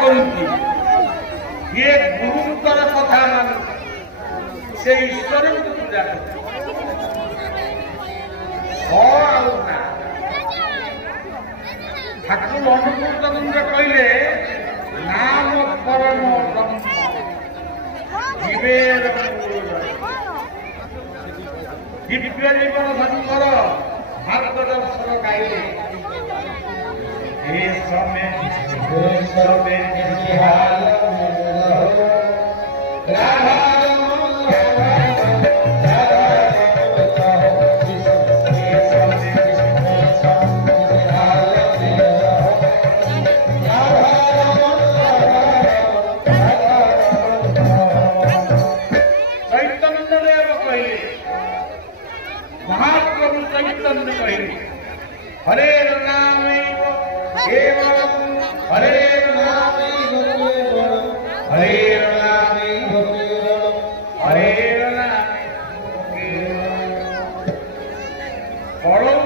ये गुरुतर कथा मान से ईश्वर को पूजा ठाकुर अनुकूल कहले नाम परम जीवेर दिव्य जीवन शंकर भागवत दर्शन गाइले महाप्रभु चैतन्य कहले हरे नाम हरे नाम हरे नाम हरे पढ़ो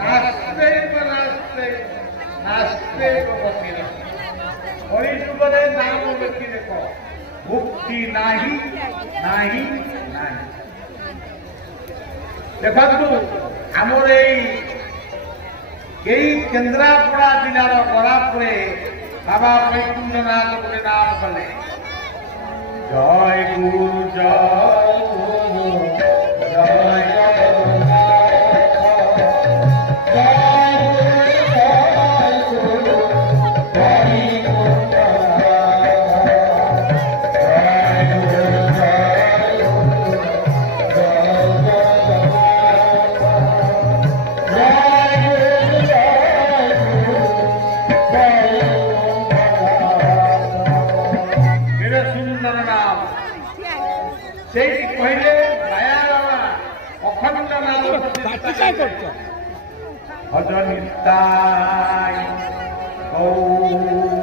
नास्ते नास्ते नास्ते हरिजुगरे नाम व्यक्ति देख मुक्ति नाही नाही नाही देखु आमर यही केन्द्रापड़ा जिलार बरापुरे बाबा वैकुंठनाथ गोटे नाम कले जय गुरु जय गुरु जय कहले माया बाबा अखंड नाम भजन निताय गौ